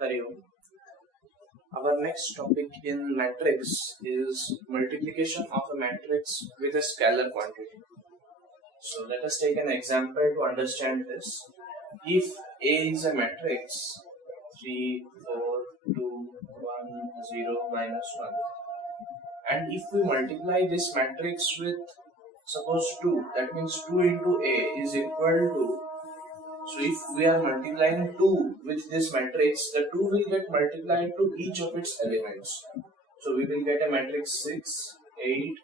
Hari Om. Our next topic in matrix is multiplication of a matrix with a scalar quantity. So let us take an example to understand this. If A is a matrix 3, 4, 2, 1, 0, minus 1, and if we multiply this matrix with suppose 2, that means 2 into A is equal to, so if we are multiplying 2 with this matrix, the 2 will get multiplied to each of its elements. So we will get a matrix 6, 8,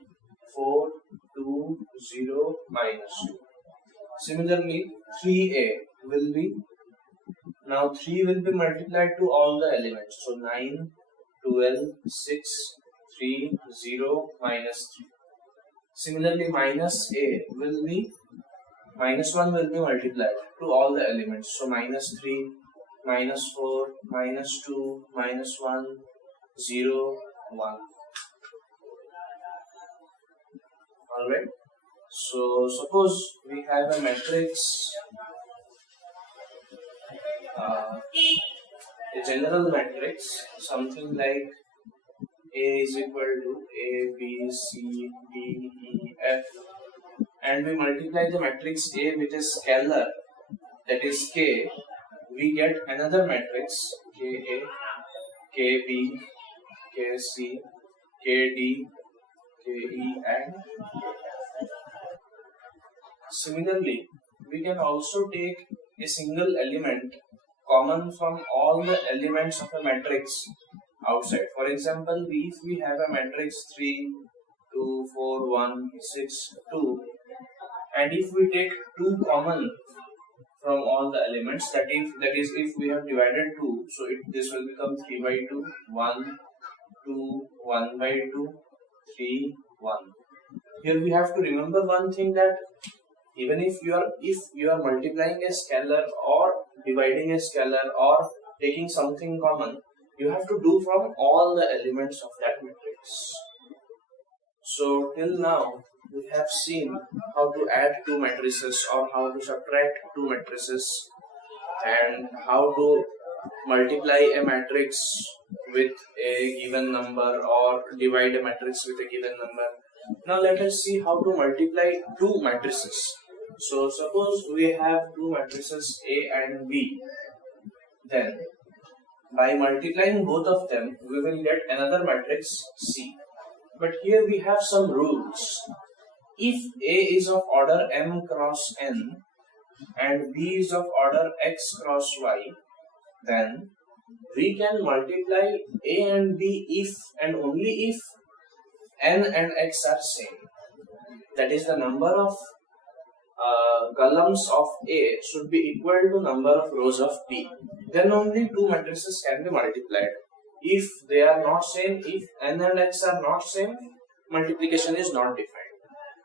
4, 2, 0, minus 2. Similarly, 3A will be, now 3 will be multiplied to all the elements. So 9, 12, 6, 3, 0, minus 3. Similarly, minus A will be, minus 1 will be multiplied to all the elements. So minus 3, minus 4, minus 2, minus 1, 0, 1. Alright. So suppose we have a matrix, a general matrix, something like A is equal to A, B, C, D, E, F, and we multiply the matrix A with a scalar, that is K, we get another matrix KA, KB, KC, KD, KE, and similarly, we can also take a single element common from all the elements of a matrix outside. For example, if we have a matrix 3, 2, 4, 1, 6, 2, and if we take 2 common from all the elements, that is if we have divided 2, so this will become 3 by 2, 1, 2, 1 by 2, 3, 1. Here we have to remember one thing, that even if you are multiplying a scalar or dividing a scalar or taking something common, you have to do from all the elements of that matrix. So till now we have seen how to add two matrices or how to subtract two matrices and how to multiply a matrix with a given number or divide a matrix with a given number. Now let us see how to multiply two matrices. So suppose we have two matrices A and B, then by multiplying both of them we will get another matrix C. But here we have some rules. If A is of order m cross n and B is of order x cross y, then we can multiply A and B if and only if n and x are same. That is, the number of columns of A should be equal to number of rows of B. Then only two matrices can be multiplied. If they are not same, if n and x are not same, multiplication is not defined.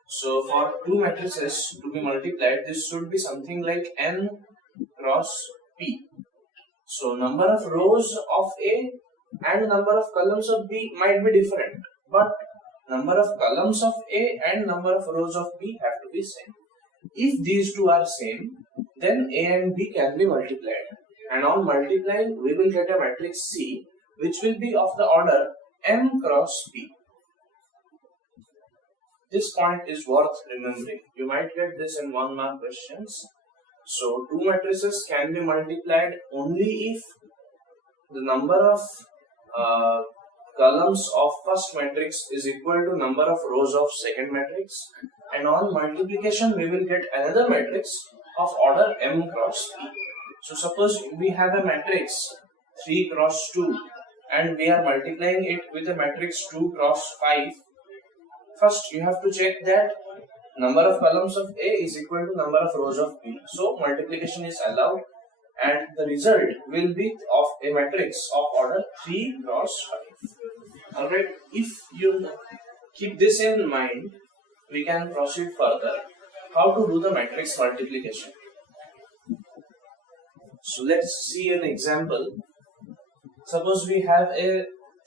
So for two matrices to be multiplied, this should be something like n cross p. So number of rows of A and number of columns of B might be different, but number of columns of A and number of rows of B have to be same. If these two are same, then A and B can be multiplied, and on multiplying we will get a matrix C, which will be of the order m cross p. This point is worth remembering. You might get this in 1 mark questions. So two matrices can be multiplied only if the number of columns of first matrix is equal to number of rows of second matrix, and on multiplication we will get another matrix of order m cross p. So suppose we have a matrix 3 cross 2 and we are multiplying it with a matrix 2 cross 5. First you have to check that number of columns of A is equal to number of rows of B. So multiplication is allowed and the result will be of a matrix of order 3 cross 5. Alright, if you keep this in mind, we can proceed further. How to do the matrix multiplication? So let's see an example. Suppose we have a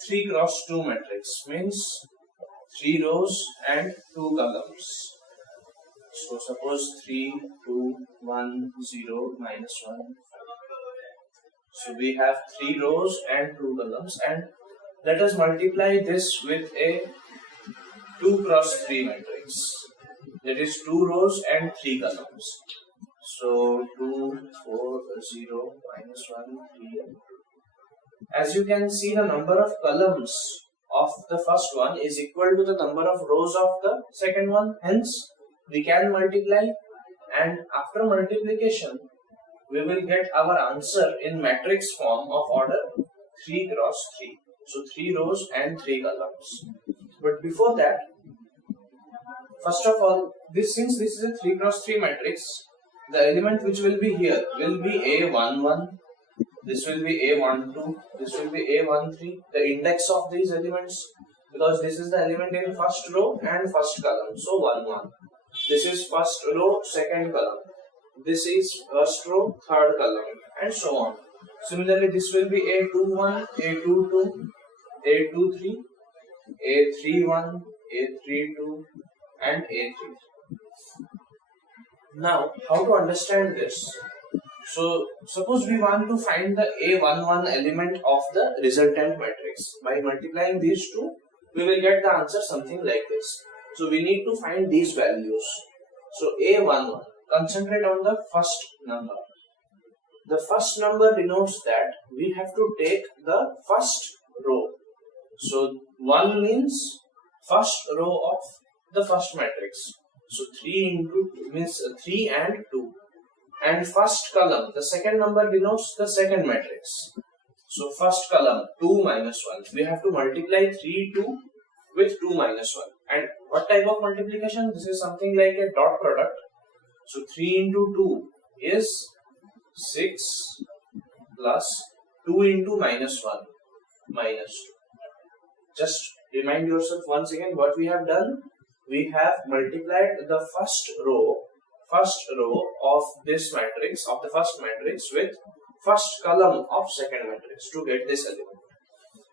3 cross 2 matrix, means 3 rows and 2 columns. So suppose 3, 2, 1, 0, minus 1. So we have 3 rows and 2 columns, and let us multiply this with a 2 cross 3 matrix. That is 2 rows and 3 columns. So 2, 4, 0, minus 1, 3. As you can see, the number of columns of the first one is equal to the number of rows of the second one. Hence, we can multiply, and after multiplication, we will get our answer in matrix form of order 3 cross 3. So 3 rows and 3 columns. But before that, first of all, since this is a 3 cross 3 matrix, the element which will be here will be A11, this will be A12, this will be A13, the index of these elements, because this is the element in first row and first column. So 1, 1. This is first row, second column. This is first row, third column, and so on. Similarly, this will be A21, A22, A23, A31, A32, and A3. Now, how to understand this? So, suppose we want to find the A11 element of the resultant matrix. By multiplying these two, we will get the answer something like this. So, we need to find these values. So, A11, concentrate on the first number. The first number denotes that we have to take the first row. So, 1 means first row of the first matrix. So 3 into 2 means 3 and 2. And first column, the second number denotes the second matrix. So first column, 2 minus 1. We have to multiply 3, 2 with 2 minus 1. And what type of multiplication? This is something like a dot product. So 3 into 2 is 6 plus 2 into minus 1 minus 2. Just remind yourself once again what we have done. We have multiplied the first row of this matrix, of the first matrix, with first column of second matrix to get this element.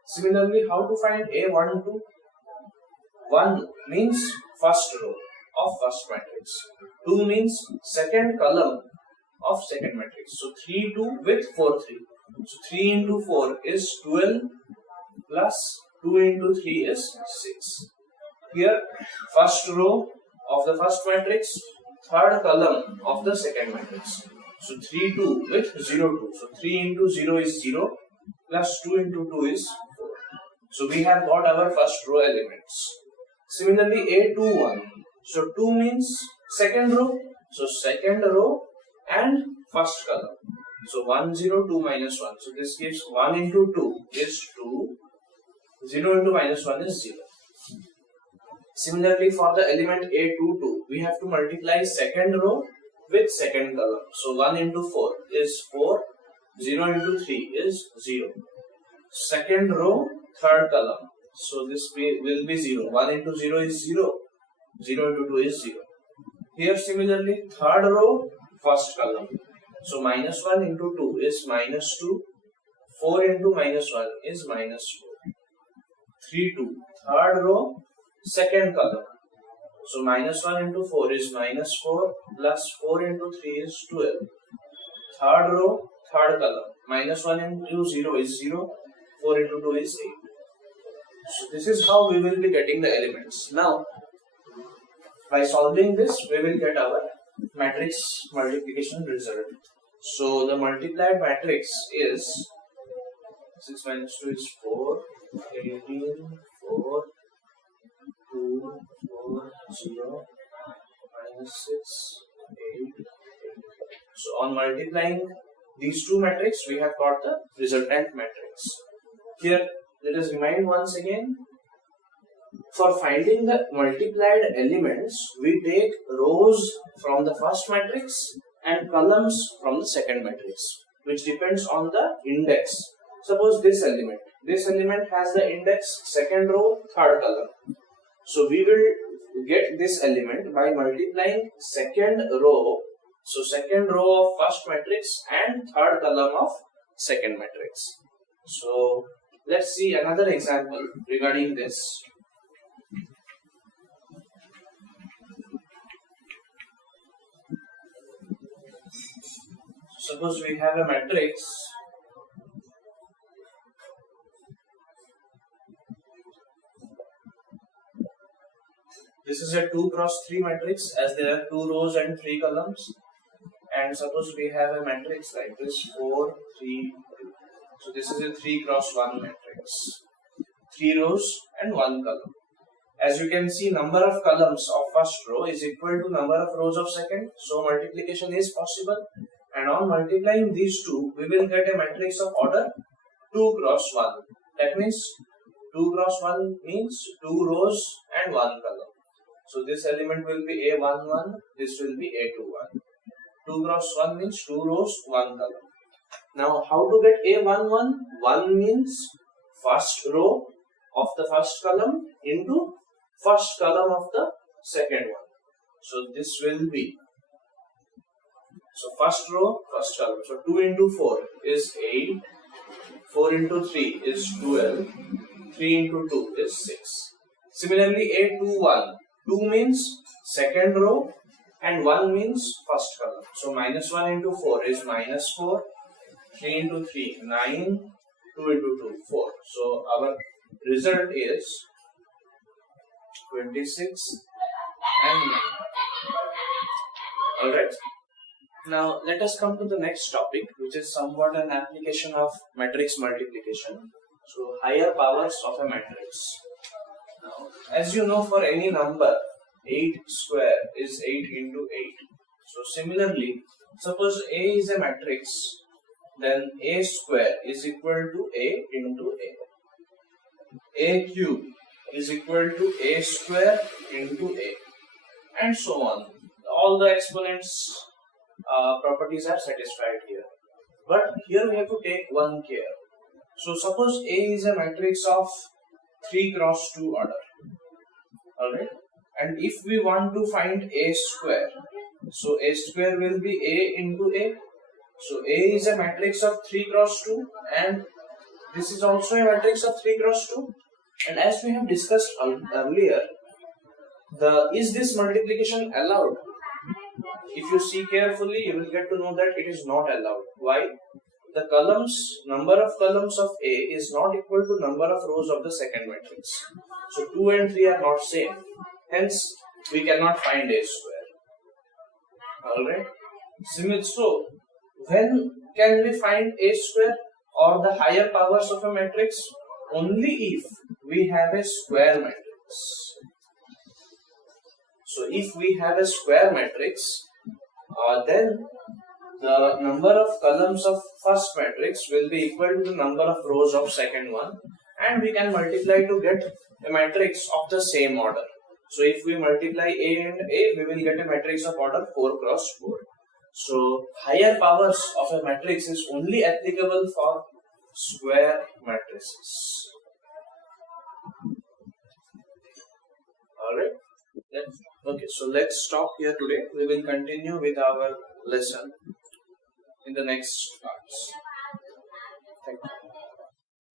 Similarly, how to find A12? 1 means first row of first matrix. 2 means second column of second matrix. So 3, 2 with 4, 3. So 3 into 4 is 12 plus 2 into 3 is 6. Here, first row of the first matrix, third column of the second matrix. So 3, 2 with 0, 2. So 3 into 0 is 0 plus 2 into 2 is 4. So we have got our first row elements. Similarly, A21. So 2 means second row. So second row and first column. So 1, 0, 2 minus 1. So this gives 1 into 2 is 2. 0 into minus 1 is 0. Similarly, for the element A22, we have to multiply second row with second column. So 1 into 4 is 4. 0 into 3 is 0. Second row, third column. So this will be 0. 1 into 0 is 0. 0 into 2 is 0. Here similarly, third row, first column. So minus 1 into 2 is minus 2. 4 into minus 1 is minus 4. 3, 2. Third row, second column. So minus 1 into 4 is minus 4 plus 4 into 3 is 12. Third row, third column. Minus 1 into 0 is 0. 4 into 2 is 8. So this is how we will be getting the elements. Now, by solving this, we will get our matrix multiplication result. So the multiplied matrix is 6 minus 2 is 4, 18, 4, 2, 4, 0, minus 6, 8, 8. So on multiplying these two matrices, we have got the resultant matrix. Here, let us remind once again, for finding the multiplied elements, we take rows from the first matrix and columns from the second matrix, which depends on the index. Suppose this element has the index second row, third column. So we will get this element by multiplying second row. So second row of first matrix and third column of second matrix. So let's see another example regarding this. Suppose we have a matrix this is a 2 cross 3 matrix, as there are 2 rows and 3 columns. And suppose we have a matrix like this 4, 3, 2. So this is a 3 cross 1 matrix. 3 rows and 1 column. As you can see, number of columns of first row is equal to number of rows of second. So multiplication is possible. And on multiplying these two, we will get a matrix of order 2 cross 1. That means 2 cross 1 means 2 rows and 1 column. So this element will be A11, this will be A21. 2 cross 1 means 2 rows, 1 column. Now how to get A11? 1 means first row of the first column into first column of the second one. So this will be, so first row, first column. So 2 into 4 is 8, 4 into 3 is 12, 3 into 2 is 6. Similarly A21, 2 means second row and 1 means first column. So minus 1 into 4 is minus 4, 3 into 3, 9, 2 into 2, 4. So our result is 26 and 9. Alright. Now let us come to the next topic, which is somewhat an application of matrix multiplication. So higher powers of a matrix. Now, as you know, for any number, 8 square is 8 into 8. So similarly, suppose A is a matrix, then A square is equal to A into A. A cube is equal to A square into A, and so on. All the exponents properties are satisfied here. But here we have to take one care. So suppose A is a matrix of 3 cross 2 order. Alright. And if we want to find A square, so A square will be A into A. So A is a matrix of 3 cross 2 and this is also a matrix of 3 cross 2. And as we have discussed earlier, is this multiplication allowed? If you see carefully, you will get to know that it is not allowed. Why? The number of columns of A is not equal to number of rows of the second matrix. So 2 and 3 are not same. Hence, we cannot find A square. Alright. So, when can we find A square or the higher powers of a matrix? Only if we have a square matrix. So, if we have a square matrix, then the number of columns of first matrix will be equal to the number of rows of second one, and we can multiply to get a matrix of the same order. So if we multiply A and A, we will get a matrix of order 4 cross 4. So higher powers of a matrix is only applicable for square matrices. Alright. Okay, so let's stop here today. We will continue with our lesson in the next parts. Thank you.